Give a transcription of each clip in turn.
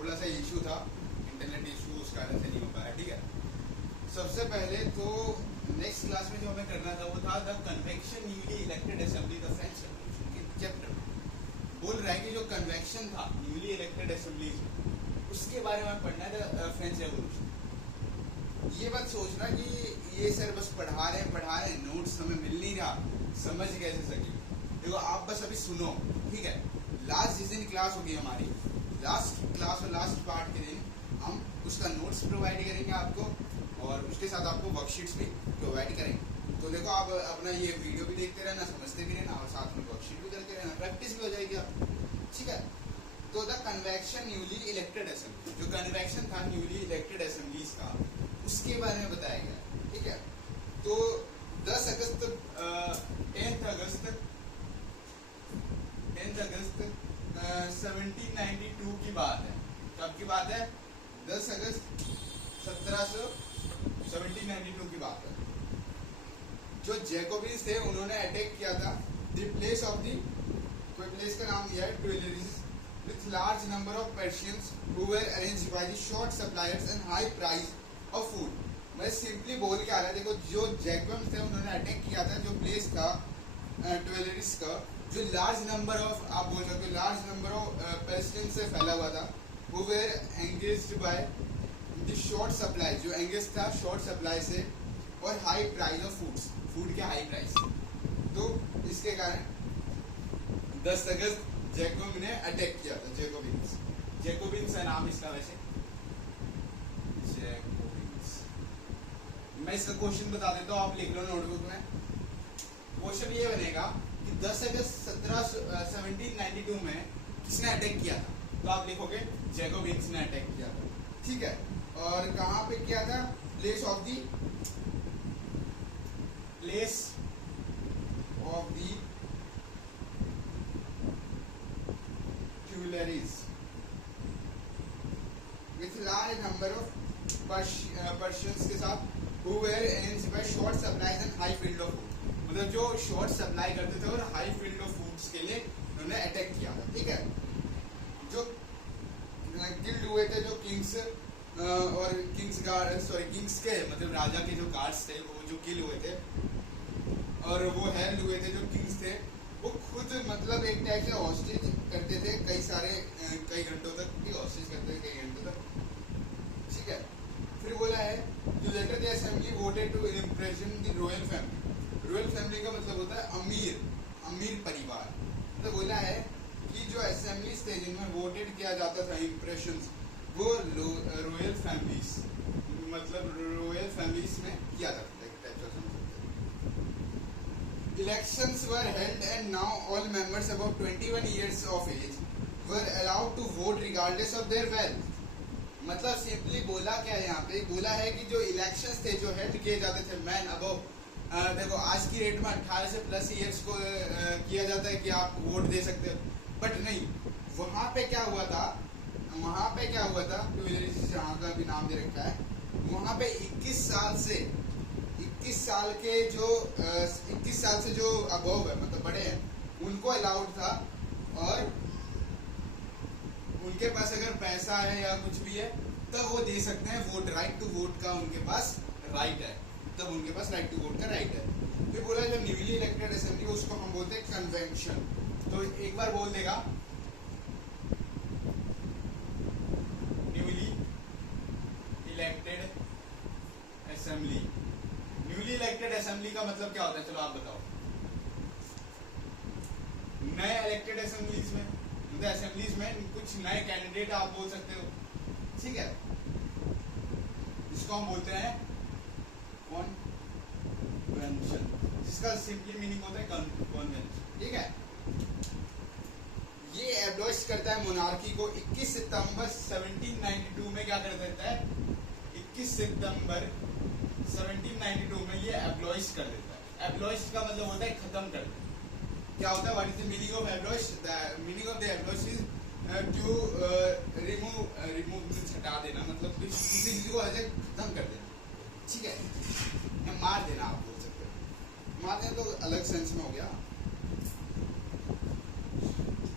थोड़ा सा इशू था, इंटरनेट इशू, उस कारण से नहीं हो पाया। ठीक है, सबसे पहले तो नेक्स्ट क्लास में जो हमें करना था वो था the convection newly elected assembly the French revolution के चैप्टर। बोल रहा है कि जो कन्वेक्शन था न्यूली इलेक्टेड असेंबली उसके बारे में पढ़ना है द फ्रेंच रेवोल्यूशन। ये बात सोचना कि ये सर बस पढ़ा रहे हैं, नोट्स हमें मिल नहीं रहा, समझ कैसे सके। देखो आप बस अभी सुनो, ठीक है। लास्ट जिस दिन क्लास होगी हमारी, लास्ट क्लास और लास्ट पार्ट के दिन हम उसका नोट्स प्रोवाइड करेंगे आपको, और उसके साथ आपको वर्कशीट्स भी प्रोवाइड करेंगे। तो देखो आप अपना ये वीडियो भी देखते रहना, समझते भी रहना, और साथ में वर्कशीट भी करते रहना, प्रैक्टिस भी हो जाएगी आप। ठीक है, तो the convection newly elected assembly, जो कन्वेक्शन था न्यूली इलेक्टेड असेंबलीज का, उसके बारे में बताया गया। ठीक है, तो 10 अगस्त 10 अगस्त 1792 की बात है। कब की बात है? 10 अगस्त 1792 की बात है। जो जैकोबिन्स थे उन्होंने अटैक किया था द प्लेस ऑफ द, कोई प्लेस का नाम दिया है, ट्यूलेरीज with large number of Persians who were arranged by the short suppliers and high price of food। मैं सिंपली बोल के आ रहा है, देखो जो जैकोबिन्स थे उन्होंने अटैक किया था जो प्लेस था ट्यूलेरीज का, जो लार्ज नंबर ऑफ, आप बोल सकते हो लार्ज नंबर ऑफ पेर्शियंस से फैला हुआ था, who were engaged by the short supply, जो एंगेज था शॉर्ट सप्लाई से, और high price of foods, food के हाई प्राइस। तो इसके कारण 10 अगस्त जैकोब ने अटैक किया था। जैकोबिन्स है नाम इसका वैसे, जैकोबिन्स। मैं इसका क्वेश्चन बता देता हूँ, आप लिख लो नोटबुक में। क्वेश्चन ये बनेगा कि 10 अगस्त 1792 में किसने अटैक किया था? तो आप लिखोगे जैकोबिन्स ने अटैक किया था। ठीक है, और कहाँ पे किया था? Place of the Tuileries with large number of Persians के साथ who were arranged by short supplies and high field of food, मतलब जो शॉर्ट सप्लाई करते थे और हाई फील्ड ऑफ फूड्स के लिए उन्होंने अटैक किया था। ठीक है, जो गिल्ड हुए थे, जो किंग्स और किंग्स गार्ड, सॉरी किंग्स के मतलब राजा के जो गार्ड्स थे वो जो किल हुए थे, और वो हेल्ड हुए थे जो किंग्स थे, वो खुद मतलब एक टाइप से हॉस्टेज करते थे कई घंटों तक, हॉस्टेज करते थे कई घंटों तक। ठीक है, फिर बोला है जो later the assembly voted to impression the royal family. Royal family का मतलब होता है अमीर परिवार। तो बोला है कि जो असेंबलीज थे जिनमें वोटेड किया जाता था इम्प्रेशंस, वो रॉयल फैमिलीज, मतलब रॉयल फैमिलीज में किया जाता था। Elections were held and now all members above 21 years of age were allowed to vote regardless of their wealth। मतलब सिंपली बोला क्या है यहाँ पे? बोला है कि जो इलेक्शंस थे जो हेल्ड किए जाते थे मैन अबव, देखो आज की रेट में 18 से प्लस ईयर्स को किया जाता है कि आप वोट दे सकते हो, बट नहीं, वहाँ पे क्या हुआ था? जहाँ का भी नाम दे रखा है, वहाँ पे 21 साल से जो अबव है, मतलब बड़े हैं, उनको अलाउड था, और उनके पास अगर पैसा है या कुछ भी है तब वो दे सकते हैं वोट। राइट टू वोट का उनके पास राइट है, तब उनके पास राइट टू वोट का राइट है। फिर बोला जो न्यूली इलेक्टेड असेंबली, उसको हम बोलते हैं कन्वेंशन। तो एक बार बोल देगा, newly elected assembly. Newly elected assembly का मतलब क्या होता है? चलो आप बताओ। नए इलेक्टेड असेंबलीज में, मतलब असेंबलीज में कुछ नए कैंडिडेट आप बोल सकते हो। ठीक है, इसको हम बोलते हैं कन्वेंशन, जिसका सिंपली मीनिंग होता है कन्वेंशन। ठीक है, ये एब्लॉश करता है मोनार्की को। 21 सितंबर 1792 में क्या कर देता है? 21 सितंबर 1792 में ये एब्लॉश कर देता है। एब्लॉश का मतलब होता है खत्म कर देना। क्या होता है? What is the meaning of abolish? The meaning of the abolish is to remove means हटा देना, मतलब किसी चीज को ऐसे खत्म कर देना। ठीक है, या मार देना आप बोल सकते हो। मार देना तो अलग सेंस में हो गया।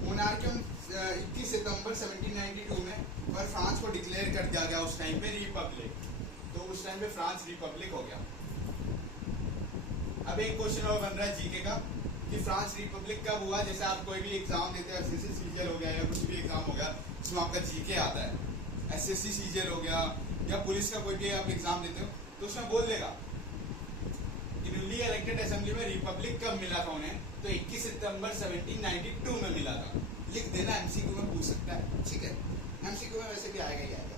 मोनार्की 21 सितंबर 1792 में और फ्रांस को डिक्लेयर कर दिया गया उस टाइम पे रिपब्लिक। तो उस टाइम पे फ्रांस रिपब्लिक हो गया। अब एक क्वेश्चन और बन रहा है जीके का कि फ्रांस रिपब्लिक कब हुआ। जैसे आप कोई भी एग्जाम देते हैं, एसएससी सीजीएल हो गया या कुछ भी एग्जाम हो गया, उसमें आपका जीके आता है, एसएससी सीजीएल हो गया या पुलिस का कोई भी आप एग्जाम देते हो, तो उसमें बोल देगा न्यूली इलेक्टेड असेंबली में रिपब्लिक कब मिला था उन्हें, तो 21 सितंबर 1792 में मिला था। लिख देना, एमसीक्यू में पूछ सकता है, ठीक है। एमसीक्यू में वैसे भी आएगा ही आएगा।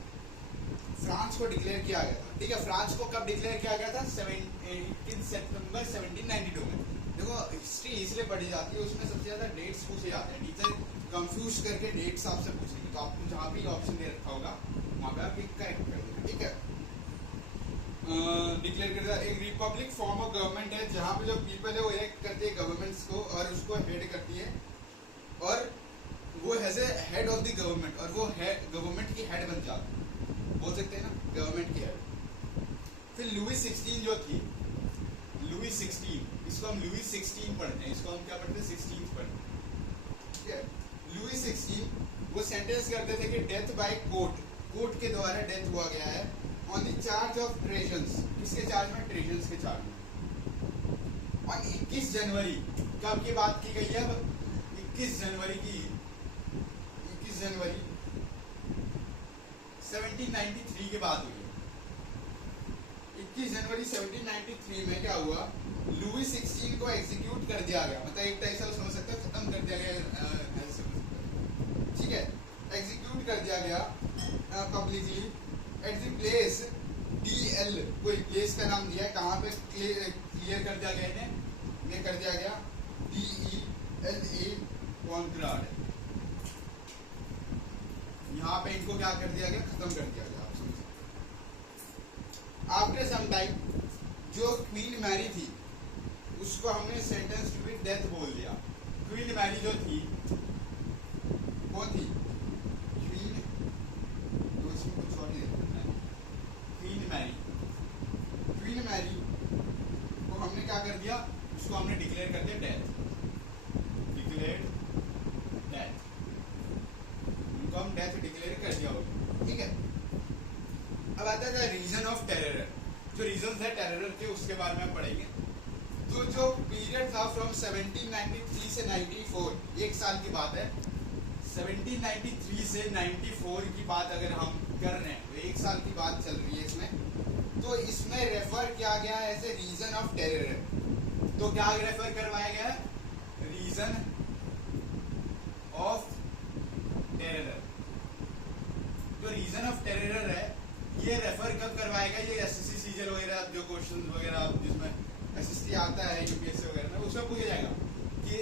फ्रांस को डिक्लेयर किया गया था, ठीक है। फ्रांस को कब डिक्लेयर किया गया था? 18 सितंबर 1792 में। देखो हिस्ट्री इसलिए पढ़ी जाती है, उसमें सबसे ज्यादा डेट्स पूछे जाते हैं। टीचर कंफ्यूज करके डेट्स आपसे पूछेंगे, तो आपको जहाँ भी ऑप्शन दे रखा होगा वहाँ पे आप करेक्ट कर देना, ठीक है। डिक्लेयर कर दिया। एक रिपब्लिक फॉर्म ऑफ गवर्नमेंट है जहाँ पे जो पीपल है वो इलेक्ट करती है गवर्नमेंट्स को और उसको हेड करती है, और वो has a head of the government, और वो गवर्नमेंट की हेड बन जाती है, बोल सकते हैं ना, गवर्नमेंट की हेड। फिर लुई 16 जो थी, लुई 16, इसको हम लुई 16 पढ़ते हैं, इसको हम क्या पढ़ते हैं? 16 पढ़ते हैं, ठीक है। लुई 16 वो सेंटेंस करते थे कि डेथ बाय कोर्ट, कोर्ट के द्वारा डेथ हुआ गया है ऑन द चार्ज ऑफ ट्रेजन्स। किसके चार्ज में? ट्रेजन्स के चार्ज में। और 21 जनवरी कब की बात की गई है? अब 21 जनवरी की, 21 जनवरी 1793 की बात हुई है। 21 जनवरी 1793 में क्या हुआ? लुई 16 को एग्जीक्यूट कर दिया गया, मतलब एक टाइप से समझ सकते हैं खत्म कर दिया गया, ठीक है। एग्जीक्यूट कर दिया गया publicly at the place DL, कोई प्लेस का नाम दिया है, कहाँ पे क्लियर कर दिया गया इन्हें, ये कर दिया गया DELA कॉन्क्राड। यहाँ पे इनको क्या कर दिया गया? खत्म कर दिया गया, आप समझ। आफ्टर सम टाइम जो क्वीन मैरी थी उसको हमने सेंटेंस टू बी डेथ बोल दिया। क्वीन मैरी जो थी, कौन थी? क्वीन, तो इसमें कुछ और नहीं लिखना है। क्वीन मैरी, क्वीन मैरी को हमने क्या कर दिया? उसको हमने डिक्लेयर कर दिया डेथ, डिक्लेयर्ड डेथ, उनको हम डेथ डिक्लेयर कर दिया होगा, ठीक है। अब आता है रीजन ऑफ टेरर। जो रीजन है टेरर के उसके बारे में हम पढ़ेंगे। तो जो पीरियड था फ्रॉम 1793 से 94, एक साल की बात है। 1793 से 94 की बात अगर हम कर रहे हैं तो एक साल की बात चल रही है इसमें। तो इसमें रेफर किया गया है as a region of terror. तो क्या रेफर करवाया गया है? Region of terror. जो रीजन ऑफ टेरर है ये रेफर कब करवाया गया? ये एसएससी सीजीएल वगैरह जो क्वेश्चन वगैरह जिसमें एसएससी आता है यूपीएससी वगैरह में, उसमें पूछा जाएगा कि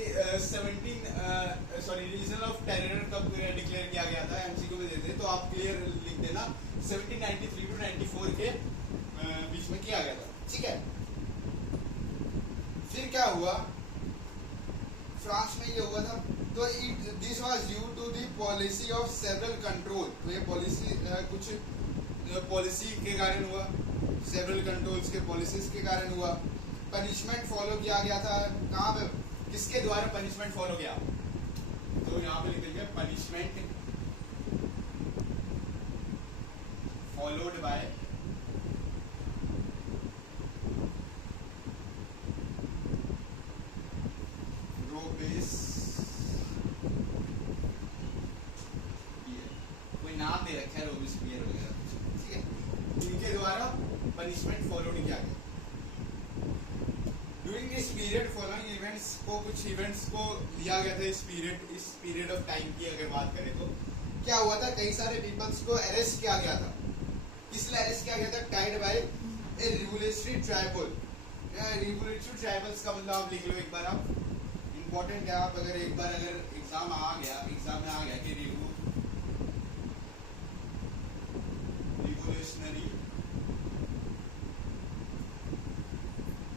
रीजन ऑफ टेरर कब डिक्लेयर किया गया था, एमसीक्यू में देते, तो आप क्लियर लिख देना 1793 टू 94 के बीच में किया गया था, ठीक है। फिर क्या हुआ? फ्रांस में ये हुआ था, तो this was due to the policy of several control. तो ये पॉलिसी कुछ पॉलिसी के कारण हुआ, सेवरल कंट्रोल्स के पॉलिसीज के कारण हुआ। पनिशमेंट फॉलो किया गया था, कहाँ पे, किसके द्वारा पनिशमेंट फॉलो किया? तो यहाँ पे लिख देंगे पनिशमेंट फॉलोड बाय कोई नाम दे रखा है रोबेस्पियर वगैरह, ठीक है। इनके द्वारा पनिशमेंट फॉलो नहीं किया गया। During this period following events को, कुछ इवेंट्स को लिया गया था इस पीरियड ऑफ टाइम की अगर बात करें तो क्या हुआ था? कई सारे पीपल्स को अरेस्ट किया गया था। किसलिए अरेस्ट किया गया था? टाइड बाय ए रिवोल्यूशनरी ट्राइबल। रिवोल्यूशनरी ट्राइबल्स का मतलब आप लिख लो एक बार, आप इंपॉर्टेंट है। आप अगर एक बार अगर एग्जाम में आ गया कि रिवोल्यूशनरी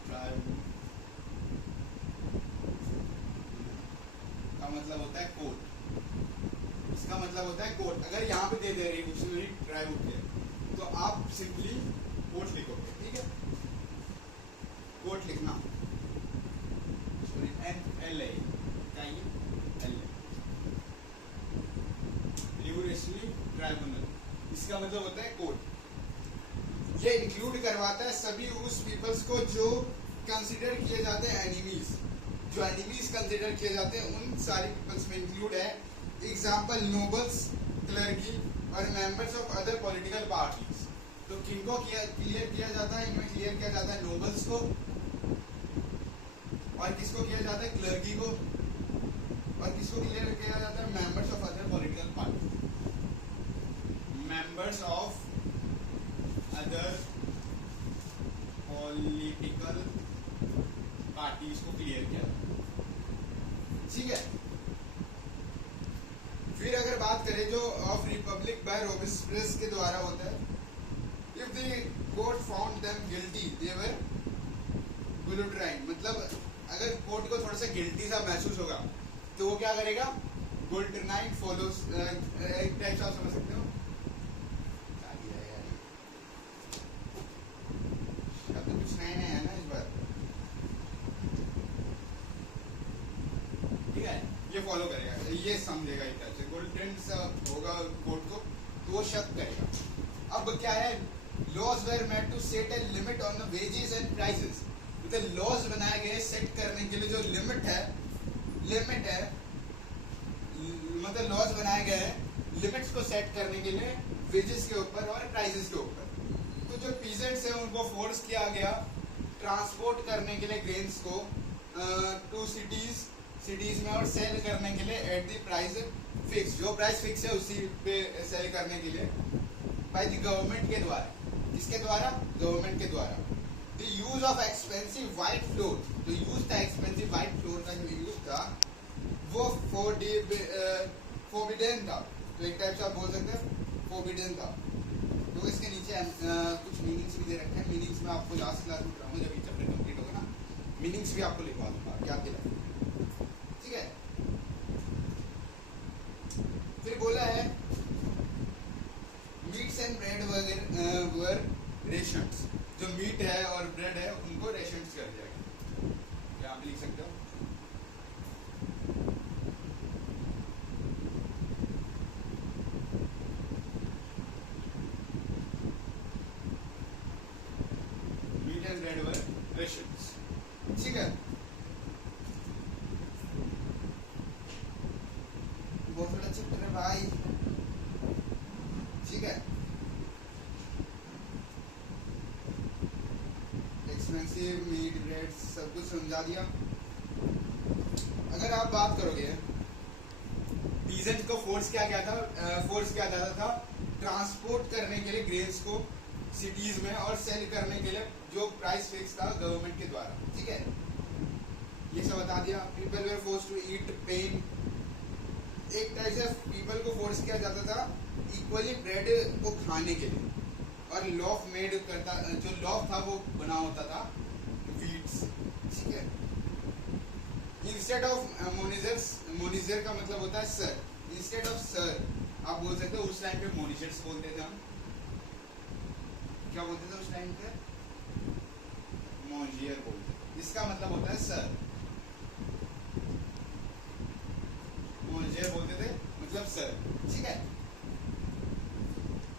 ट्राइबल का मतलब होता है कोर्ट। इसका मतलब होता है कोर्ट। अगर यहाँ पे दे दे रिवोल्यूशनरी ट्राइबल के, तो आप सिंपली कोर्ट लिखोगे, ठीक है। कोर्ट लिखना, सॉरी NLA चाहिए, LA ट्राइब्यूनल, इसका मतलब होता है कोर्ट। ये इंक्लूड करवाता है सभी उस पीपल्स को जो कंसिडर किए जाते हैं एनिमीज, जो एनिमीज कंसिडर किए जाते हैं उन सारे पीपल्स में इंक्लूड है। एग्जाम्पल नोबल्स, क्लर्की और members of other political parties. तो किनको क्लियर किया जाता है, इनमें क्लियर किया जाता है नोबल्स को, और किसको किया जाता है, क्लर्की को, और किसको क्लियर किया जाता है, members of other political party, members of other political parties को क्लियर किया जाता है। ठीक है। फिर अगर बात करें जो ऑफ रिपब्लिक बाय रोबिस्पियर्स के द्वारा होता है, if the court found them guilty they were guillotined, मतलब अगर कोर्ट को थोड़ा सा गिल्टी सा महसूस होगा तो वो क्या करेगा, गुलियोटाइन फॉलोस, एक टाइप से आप समझ सकते हो। अब तो कुछ नया नया है ना इस बार, ठीक है, ये फॉलो करेगा, ये समझेगा एक टाइप से, गुलियोटाइन होगा कोर्ट को तो वो शक करेगा। अब क्या है, laws were made to set a limit on the wages and prices, मतलब लॉज बनाए गए सेट करने के लिए, जो लिमिट है मतलब लॉज बनाए गए हैं लिमिट्स को सेट करने के लिए वेजेस के ऊपर और प्राइसेस के ऊपर। तो जो पीजेंट्स हैं उनको फोर्स किया गया ट्रांसपोर्ट करने के लिए ग्रेन्स को टू सिटीज में और सेल करने के लिए एट द प्राइस फिक्स, जो प्राइस फिक्स है उसी पे सेल करने के लिए बाय द गवर्नमेंट के द्वारा। किसके द्वारा, गवर्नमेंट के द्वारा। The use of expensive white flour, जो यूज था एक्सपेंसिव व्हाइट फ्लोर का जो यूज था वो फोरबिडन था, तो एक टाइप से आप बोल सकते हैं फोरबिडन था। तो इसके नीचे कुछ मीनिंग्स भी दे रखे हैं, मीनिंग्स में आपको लास्ट क्लास में पढ़ाऊंगा जब ये चैप्टर कंप्लीट होगा ना, मीनिंग्स भी आपको लिखवा दूंगा, याद दिला, ठीक है। फिर बोला है meets and bread were rations, जो मीट है और ब्रेड है उनको रेशन्स कर दिया गया, क्या आप लिख सकते हो। Meat and bread were rations, ठीक है। बहुत बड़ा चैप्टर है भाई, ठीक है। एक्सपेंसिव मीट ब्रेड सब कुछ समझा दिया। अगर आप बात करोगे पीजेंट को फोर्स किया गया था, फोर्स किया जाता था ट्रांसपोर्ट करने के लिए ग्रेन्स को सिटीज में और सेल करने के लिए, जो प्राइस फिक्स था गवर्नमेंट के द्वारा, ठीक है, ये सब बता दिया। People were force to eat pain, एक टाइप से पीपल को फोर्स किया जाता था इक्वली ब्रेड को खाने के लिए, और लॉफ मेड करता, जो लॉफ था वो बना होता था वीट्स, ठीक है। इंस्टेड ऑफ मोनिजर का मतलब होता है सर, इंस्टेड ऑफ सर आप बोल सकते हो, उस टाइम पे मोनिजर्स बोलते थे हम, क्या बोलते थे उस टाइम पे, मोनियर बोलते थे, इसका मतलब होता है सर, मोनियर बोलते थे मतलब सर, ठीक है।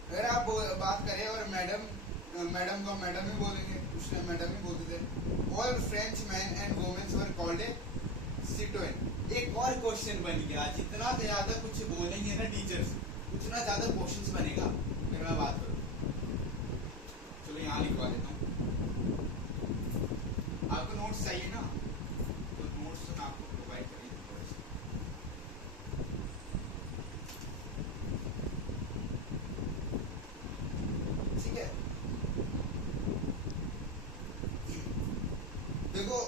अगर आप बात करें और मैडम को मैडम ही बोलेंगे, उस टाइम मैडम ही बोलते थे। All French man and womens were called a citoyen. एक और क्वेश्चन बन गया, जितना ज्यादा कुछ बोलेंगे ना टीचर्स उतना ज्यादा क्वेश्चंस बनेगा। अगर मैं बात करूँ, चलो यहाँ लिखवा देता हूँ, आपको नोट्स चाहिए ना, तो नोट्स तो मैं आपको प्रोवाइड करेंगे। देखो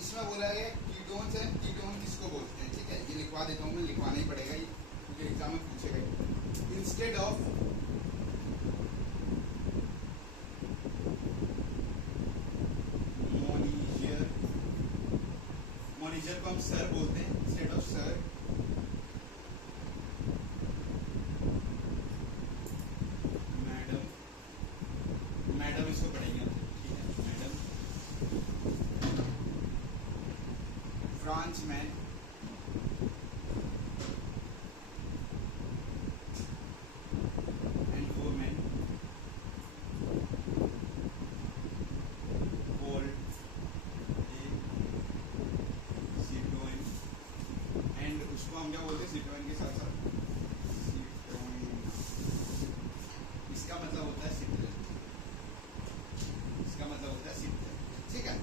इसमें बोला है कीटोन्स एंड कीटोन किसको बोलते हैं, ठीक है, ये लिखवा देता हूँ मैं, लिखवाना ही पड़ेगा ये क्योंकि एग्जाम में पूछेगा। इंस्टेड ऑफ मोनिजर को हम सर बोलते हैं, इंस्टेड ऑफ सर मैडम इसको पढ़ेंगे, ठीक है, मैडम फ्रांचमैन को हम क्या बोलते हैं सिटोइन के साथ साथ इसका मतलब होता है सिट्रल, इसका मतलब होता है सिट्रल। ठीक है,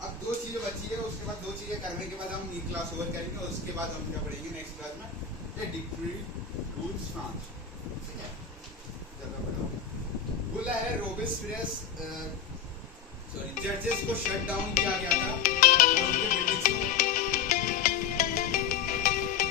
अब दो चीजें बची है, उसके बाद दो चीजें करने के बाद हम ये क्लास ओवर करेंगे और उसके बाद हम क्या पढ़ेंगे नेक्स्ट क्लास में डिक्टेटरी रूल्स फ्रांस। ठीक है, चलो बताओ। बोला है रोबेस्पियर्स सॉरी जजेस को शट डाउन किया गया था